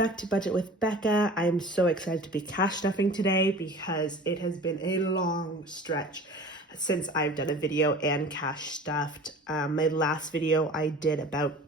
back to Budget with Becca. I'm so excited to be cash stuffing today because it has been a long stretch since I've done a video and cash stuffed. My last video I did about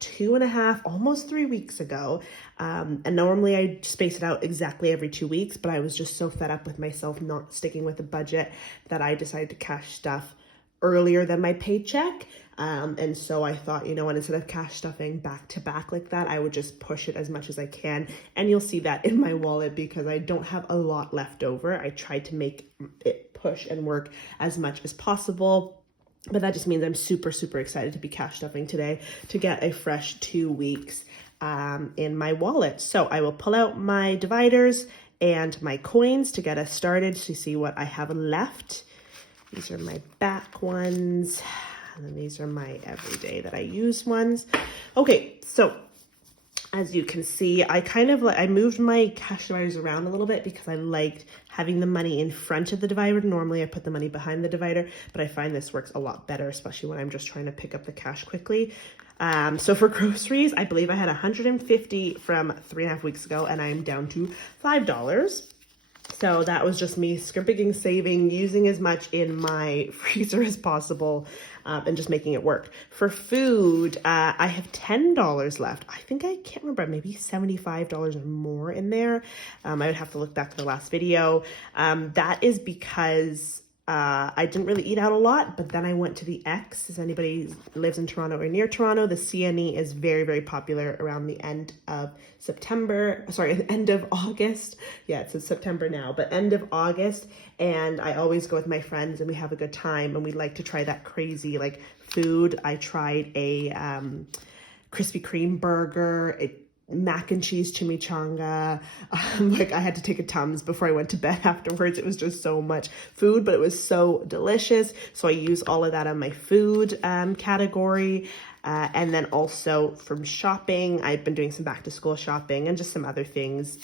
2.5, almost 3 weeks ago. And normally I space it out exactly every 2 weeks, but I was just so fed up with myself not sticking with a budget that I decided to cash stuff earlier than my paycheck. And so I thought, you know what, instead of cash stuffing back to back like that, I would just push it as much as I can. And you'll see that in my wallet because I don't have a lot left over. I tried to make it push and work as much as possible. But that just means I'm super, super excited to be cash stuffing today to get a fresh 2 weeks in my wallet. So I will pull out my dividers and my coins to get us started to see what I have left. These are my back ones. And then these are my everyday that I use ones. Okay, so as you can see, I moved my cash dividers around a little bit because I liked having the money in front of the divider. Normally I put the money behind the divider, but I find this works a lot better, especially when I'm just trying to pick up the cash quickly. So for groceries, I believe I had 150 from 3.5 weeks ago, and I'm down to $5. So that was just me scrimping, saving, using as much in my freezer as possible, and just making it work. For food, I have $10 left. I think I can't remember, maybe $75 or more in there. I would have to look back to the last video. That is because I didn't really eat out a lot, but then I went to the X. If anybody lives in Toronto or near Toronto, the CNE is very, very popular around the end of end of August. Yeah, it says September now, but end of August. And I always go with my friends and we have a good time and we like to try that crazy like food. I tried a Krispy Kreme burger, mac and cheese chimichanga. Like I had to take a Tums before I went to bed afterwards. It was just so much food, but it was so delicious. So I use all of that on my food category. And then also from shopping, I've been doing some back to school shopping and just some other things.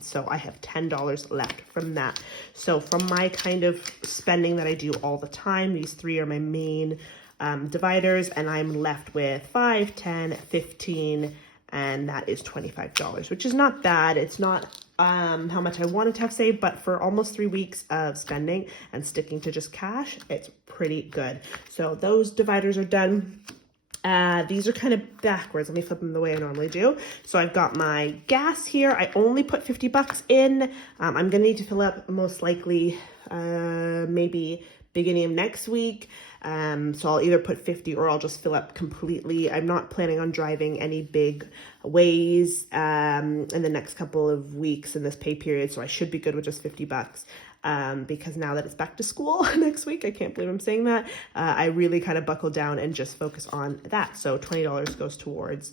So I have $10 left from that. So from my kind of spending that I do all the time, these three are my main dividers, and I'm left with 5, 10, 15, and that is $25, which is not bad. It's not how much I wanted to have saved, but for almost 3 weeks of spending and sticking to just cash, it's pretty good. So those dividers are done. These are kind of backwards. Let me flip them the way I normally do. So I've got my gas here. I only put $50 in. I'm gonna need to fill up most likely maybe beginning of next week. So I'll either put 50 or I'll just fill up completely. I'm not planning on driving any big ways in the next couple of weeks in this pay period. So I should be good with just $50. Because now that it's back to school next week, I can't believe I'm saying that, I really kind of buckle down and just focus on that. So $20 goes towards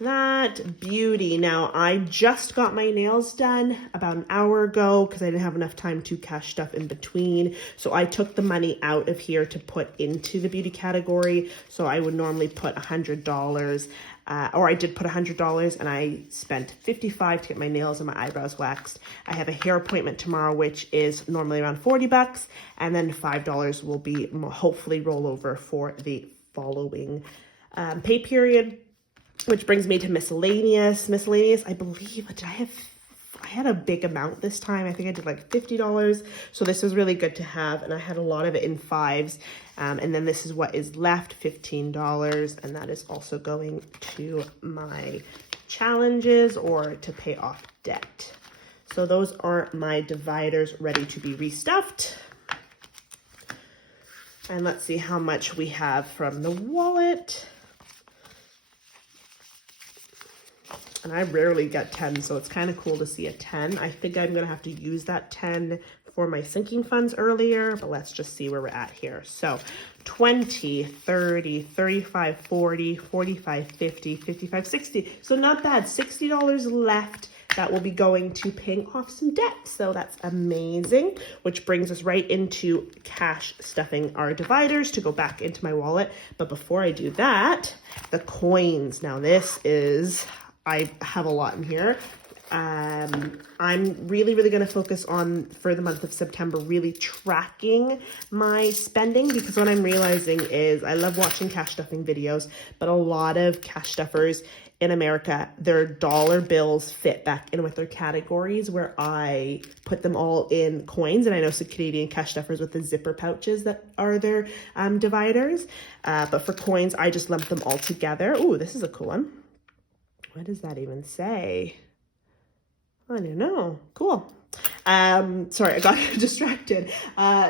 that. Beauty. Now I just got my nails done about an hour ago because I didn't have enough time to cash stuff in between. So I took the money out of here to put into the beauty category. So I would normally put $100, or I did put $100, and I spent $55 to get my nails and my eyebrows waxed. I have a hair appointment tomorrow, which is normally around $40, and then $5 will be hopefully roll over for the following pay period. Which brings me to miscellaneous. Miscellaneous, I believe, I had a big amount this time. I think I did like $50. So this was really good to have. And I had a lot of it in fives. And then this is what is left, $15. And that is also going to my challenges or to pay off debt. So those are my dividers ready to be restuffed. And let's see how much we have from the wallet. And I rarely get 10, so it's kind of cool to see a 10. I think I'm going to have to use that 10 for my sinking funds earlier, but let's just see where we're at here. So 20, 30, 35, 40, 45, 50, 55, 60. So not bad. $60 left that will be going to paying off some debt. So that's amazing, which brings us right into cash stuffing our dividers to go back into my wallet. But before I do that, the coins. Now this is... I have a lot in here. I'm really going to focus on, for the month of September, really tracking my spending, because what I'm realizing is I love watching cash stuffing videos, but a lot of cash stuffers in America, their dollar bills fit back in with their categories, where I put them all in coins. And I know some Canadian cash stuffers with the zipper pouches that are their dividers. But for coins, I just lump them all together. Ooh, this is a cool one. What does that even say? I don't know. Cool. Sorry, I got distracted.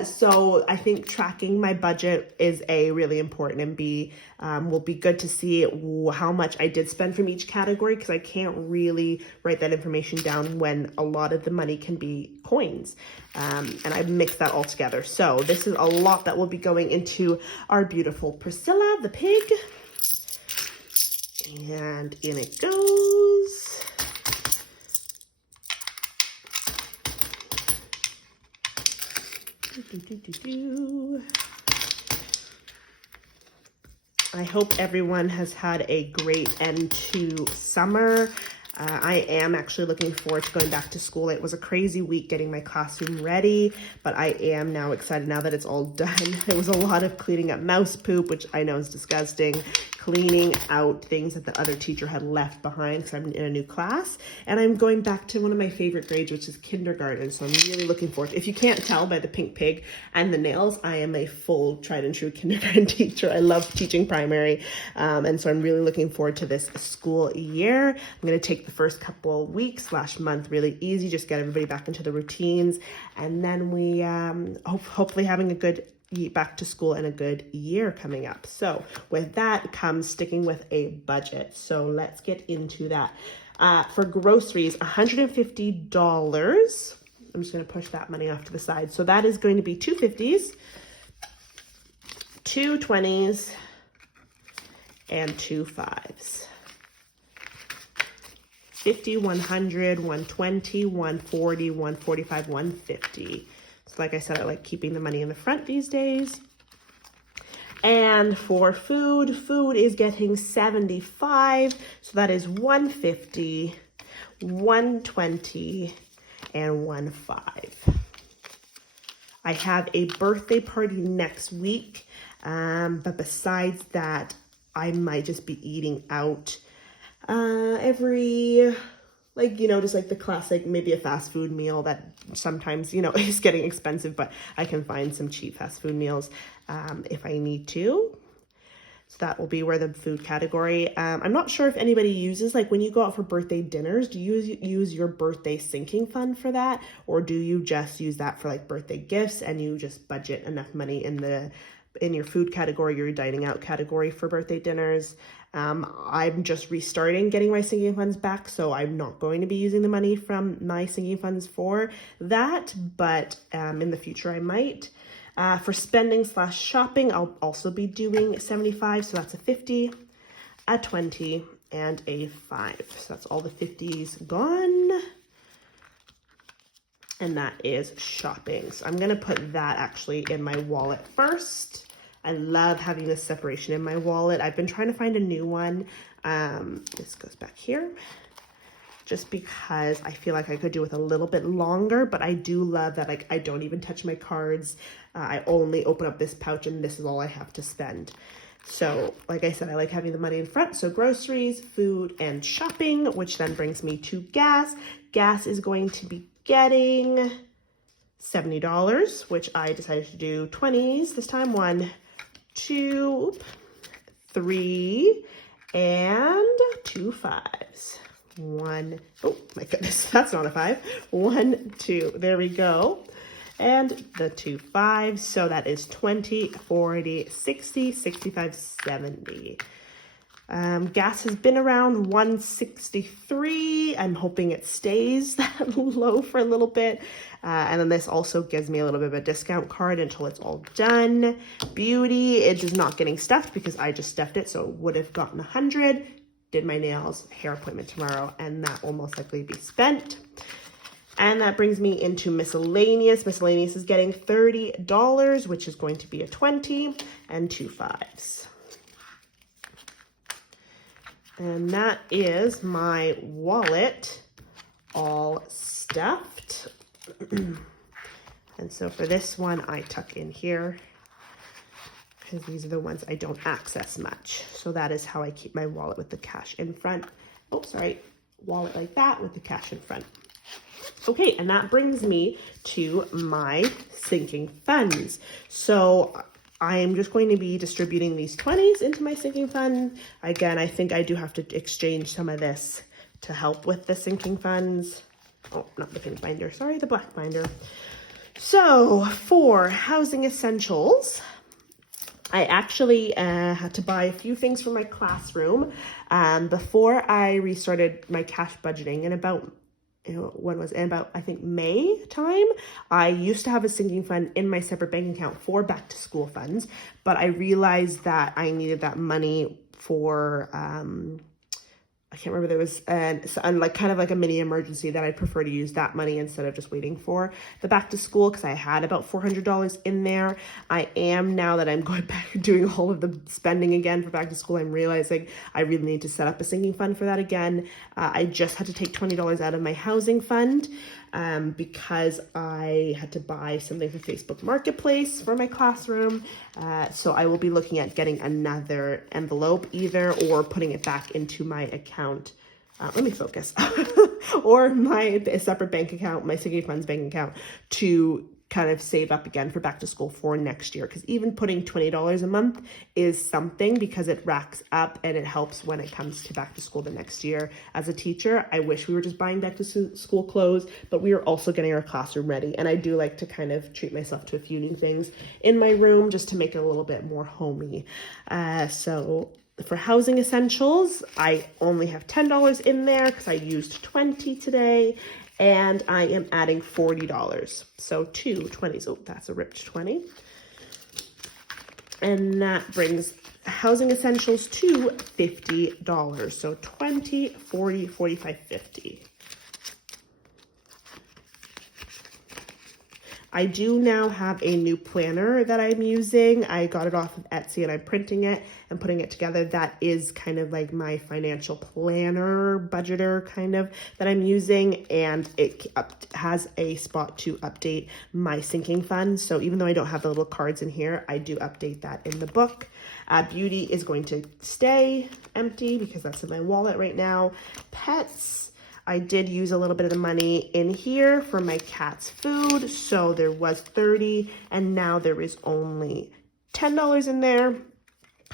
So I think tracking my budget is A, really important, and B, will be good to see how much I did spend from each category, because I can't really write that information down when a lot of the money can be coins. And I mix that all together. So this is a lot that will be going into our beautiful Priscilla, the pig. And in it goes. I hope everyone has had a great end to summer. I am actually looking forward to going back to school. It was a crazy week getting my classroom ready, but I am now excited now that it's all done. There was a lot of cleaning up mouse poop, which I know is disgusting, cleaning out things that the other teacher had left behind because I'm in a new class, and I'm going back to one of my favorite grades, which is kindergarten. So I'm really looking forward to, if you can't tell by the pink pig and the nails, I am a full tried and true kindergarten teacher. I love teaching primary, and so I'm really looking forward to this school year. I'm going to take the first couple weeks / month really easy, just get everybody back into the routines, and then we hopefully having a good back to school and a good year coming up. So with that comes sticking with a budget. So let's get into that. For groceries, $150. I'm just going to push that money off to the side. So that is going to be 2 50s, 2 20s, and 2 5s. 50, 100, 120, 140, 145, 150. So like I said, I like keeping the money in the front these days. And for food is getting 75. So that is 150, 120, and 15. I have a birthday party next week. But besides that, I might just be eating out every, just like the classic, maybe a fast food meal that sometimes, is getting expensive, but I can find some cheap fast food meals if I need to. So that will be where the food category. I'm not sure if anybody uses, when you go out for birthday dinners, do you use your birthday sinking fund for that? Or do you just use that for birthday gifts, and you just budget enough money in your food category, your dining out category for birthday dinners? I'm just restarting getting my sinking funds back, so I'm not going to be using the money from my sinking funds for that, but in the future I might. For spending / shopping, I'll also be doing 75, so that's a 50, a 20, and a 5. So that's all the 50s gone. And that is shopping. So I'm going to put that actually in my wallet first. I love having this separation in my wallet. I've been trying to find a new one. This goes back here, just because I feel like I could do with a little bit longer, but I do love that I don't even touch my cards. I only open up this pouch, and this is all I have to spend. So like I said, I like having the money in front. So groceries, food, and shopping, which then brings me to gas. Gas is going to be getting $70, which I decided to do 20s this time. 1, 2, 3, and 2 5s. 1, oh my goodness, that's not a 5. 1, 2, there we go. And the 2 5s, so that is 20, 40, 60, 65, 70. Gas has been around 163. I'm hoping it stays that low for a little bit. And then this also gives me a little bit of a discount card until it's all done. Beauty, it is not getting stuffed because I just stuffed it, so it would have gotten 100. Did my nails, hair appointment tomorrow, and that will most likely be spent. And that brings me into miscellaneous. Miscellaneous is getting $30, which is going to be a 20 and 2 5s. And that is my wallet all stuffed. And so for this one, I tuck in here because these are the ones I don't access much. So that is how I keep my wallet with the cash in front. Oh, sorry, wallet like that with the cash in front. Okay, and that brings me to my sinking funds. So I am just going to be distributing these 20s into my sinking fund. Again, I think I do have to exchange some of this to help with the sinking funds. Oh, not the pink binder, sorry, the black binder. So for housing essentials, I actually had to buy a few things for my classroom before I restarted my cash budgeting in about, I think May time. I used to have a sinking fund in my separate bank account for back to school funds, but I realized that I needed that money for, I can't remember, there was like kind of like a mini emergency that I'd prefer to use that money instead of just waiting for the back to school, because I had about $400 in there. I am, now that I'm going back doing all of the spending again for back to school, I'm realizing I really need to set up a sinking fund for that again. I just had to take $20 out of my housing fund because I had to buy something for Facebook Marketplace for my classroom. So I will be looking at getting another envelope either, or putting it back into my account. Let me focus. Or my separate bank account, my sinking funds bank account, to kind of save up again for back to school for next year. Because even putting $20 a month is something, because it racks up and it helps when it comes to back to school the next year. As a teacher, I wish we were just buying back to school clothes, but we are also getting our classroom ready. And I do like to kind of treat myself to a few new things in my room just to make it a little bit more homey. So for housing essentials, I only have $10 in there because I used 20 today. And I am adding $40. So 2 20s. Oh, that's a ripped 20. And that brings housing essentials to $50. So 20, 40, 45, 50. I do now have a new planner that I'm using. I got it off of Etsy and I'm printing it and putting it together. That is kind of like my financial planner, budgeter kind of that I'm using. And it has a spot to update my sinking fund. So even though I don't have the little cards in here, I do update that in the book. Beauty is going to stay empty because that's in my wallet right now. Pets, I did use a little bit of the money in here for my cat's food. So there was 30 and now there is only $10 in there.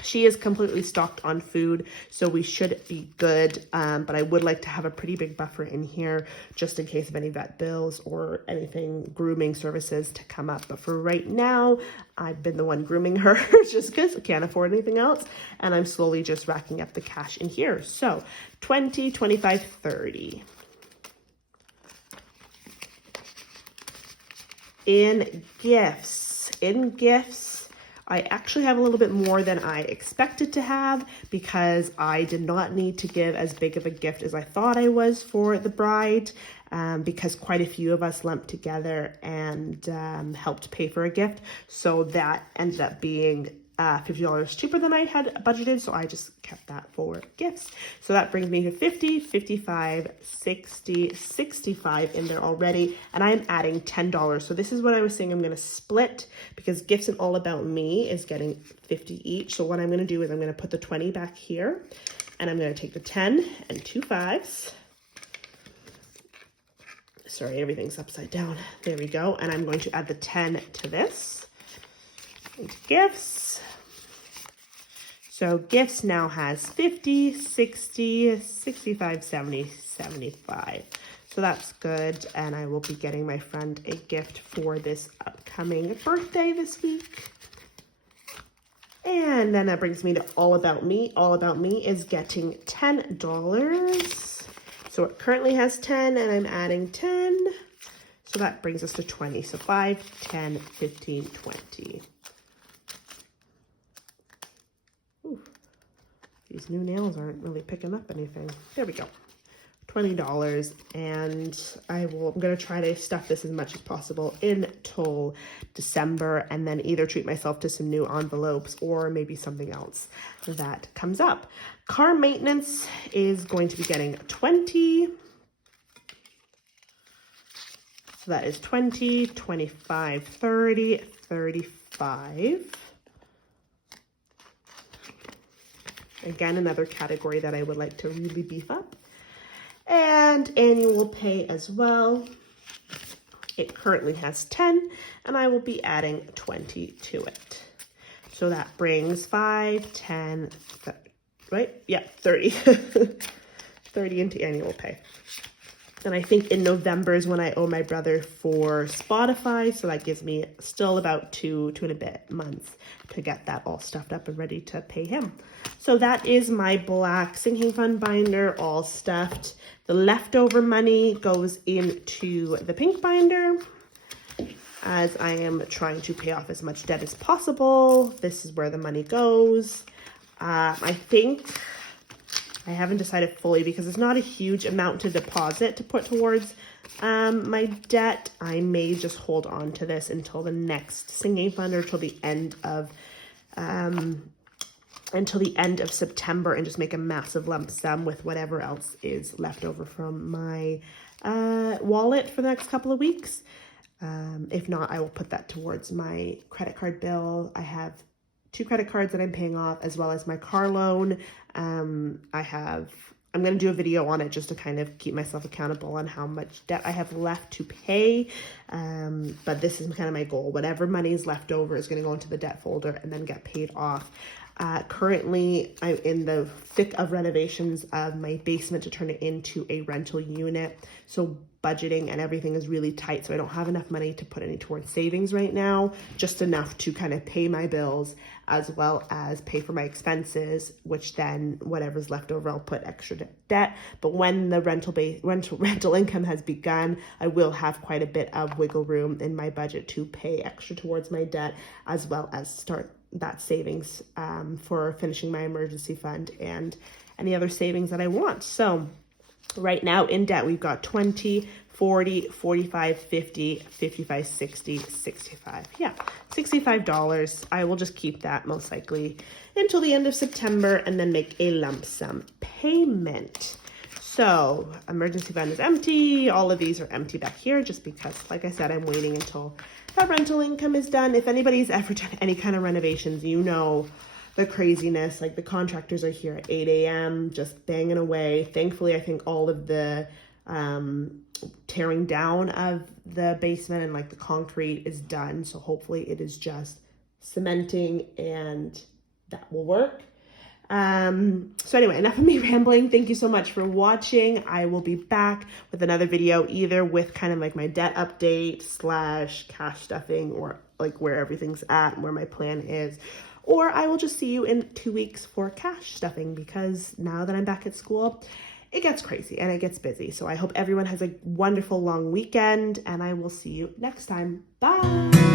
She is completely stocked on food, so we should be good. But I would like to have a pretty big buffer in here just in case of any vet bills or anything, grooming services to come up. But for right now, I've been the one grooming her just because I can't afford anything else. And I'm slowly just racking up the cash in here. So 20, 25, 30. In gifts, I actually have a little bit more than I expected to have because I did not need to give as big of a gift as I thought I was for the bride, because quite a few of us lumped together and helped pay for a gift. So that ended up being $50 cheaper than I had budgeted. So I just kept that for gifts. So that brings me to 50, 55, 60, 65 in there already. And I'm adding $10. So this is what I was saying I'm going to split, because Gifts and All About Me is getting 50 each. So what I'm going to do is I'm going to put the 20 back here, and I'm going to take the 10 and 2 5s. Sorry, everything's upside down. There we go. And I'm going to add the 10 to this. Into Gifts. So Gifts now has 50, 60, 65, 70, 75. So that's good. And I will be getting my friend a gift for this upcoming birthday this week. And then that brings me to All About Me. All About Me is getting $10. So it currently has 10 and I'm adding 10. So that brings us to 20. So 5, 10, 15, 20. Ooh, these new nails aren't really picking up anything. There we go. $20. And I'm going to try to stuff this as much as possible until December, and then either treat myself to some new envelopes or maybe something else that comes up. Car maintenance is going to be getting 20. So that is 20, 25, 30, 35. Again, another category that I would like to really beef up. And annual pay as well. It currently has 10, and I will be adding 20 to it. So that brings 5, 10, right? Yeah, 30. 30 into annual pay. And I think in November is when I owe my brother for Spotify. So that gives me still about two and a bit months to get that all stuffed up and ready to pay him. So that is my black sinking fund binder all stuffed. The leftover money goes into the pink binder as I am trying to pay off as much debt as possible. This is where the money goes. I think I haven't decided fully because it's not a huge amount to deposit to put towards my debt. I may just hold on to this until the next sinking fund or till the end of September and just make a massive lump sum with whatever else is left over from my wallet for the next couple of weeks. If not, I will put that towards my credit card bill. I have 2 credit cards that I'm paying off, as well as my car loan. I'm going to do a video on it just to kind of keep myself accountable on how much debt I have left to pay. But this is kind of my goal. Whatever money is left over is going to go into the debt folder and then get paid off. Currently, I'm in the thick of renovations of my basement to turn it into a rental unit. So budgeting and everything is really tight. So I don't have enough money to put any towards savings right now, just enough to kind of pay my bills as well as pay for my expenses, which then whatever's left over, I'll put extra debt. But when the rental income has begun, I will have quite a bit of wiggle room in my budget to pay extra towards my debt, as well as start that savings for finishing my emergency fund and any other savings that I want. So right now in debt, we've got 20, 40, 45, 50, 55, 60, 65. Yeah, $65. I will just keep that most likely until the end of September and then make a lump sum payment. So emergency fund is empty. All of these are empty back here just because, like I said, I'm waiting until that rental income is done. If anybody's ever done any kind of renovations, you know the craziness. Like the contractors are here at 8 a.m. just banging away. Thankfully, I think all of the tearing down of the basement and like the concrete is done. So hopefully it is just cementing and that will work. So anyway, enough of me rambling. Thank you so much for watching. I will be back with another video, either with kind of like my debt update / cash stuffing, or like where everything's at and where my plan is, or I will just see you in 2 weeks for cash stuffing, because now that I'm back at school, it gets crazy and it gets busy. So I hope everyone has a wonderful long weekend, and I will see you next time. Bye.